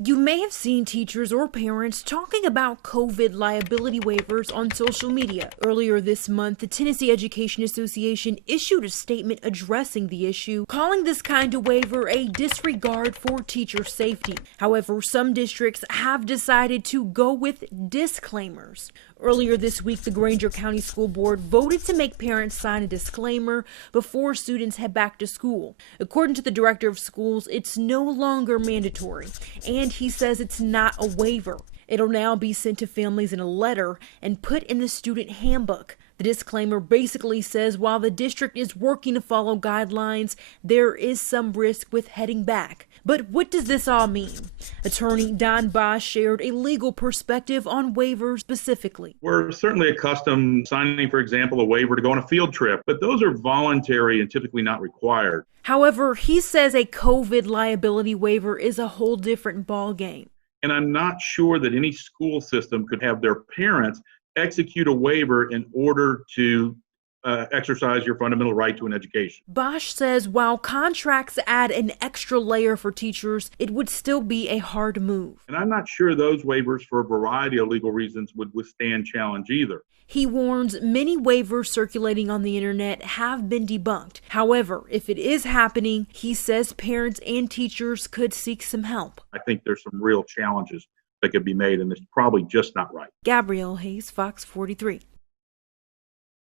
You may have seen teachers or parents talking about COVID liability waivers on social media. Earlier this month, the Tennessee Education Association issued a statement addressing the issue, calling this kind of waiver a disregard for teacher safety. However, some districts have decided to go with disclaimers. Earlier this week, the Granger County School Board voted to make parents sign a disclaimer before students head back to school. According to the director of schools, it's no longer mandatory, and he says it's not a waiver. It'll now be sent to families in a letter and put in the student handbook. The disclaimer basically says while the district is working to follow guidelines, there is some risk with heading back. But what does this all mean? Attorney Don Bosch shared a legal perspective on waivers specifically. We're certainly accustomed signing, for example, a waiver to go on a field trip, but those are voluntary and typically not required. However, he says a COVID liability waiver is a whole different ballgame. And I'm not sure that any school system could have their parents execute a waiver in order to exercise your fundamental right to an education. Bosch says while contracts add an extra layer for teachers, it would still be a hard move. And I'm not sure those waivers, for a variety of legal reasons, would withstand challenge either. He warns many waivers circulating on the internet have been debunked. However, if it is happening, he says parents and teachers could seek some help. I think there's some real challenges that could be made, and it's probably just not right. Gabrielle Hayes, Fox 43.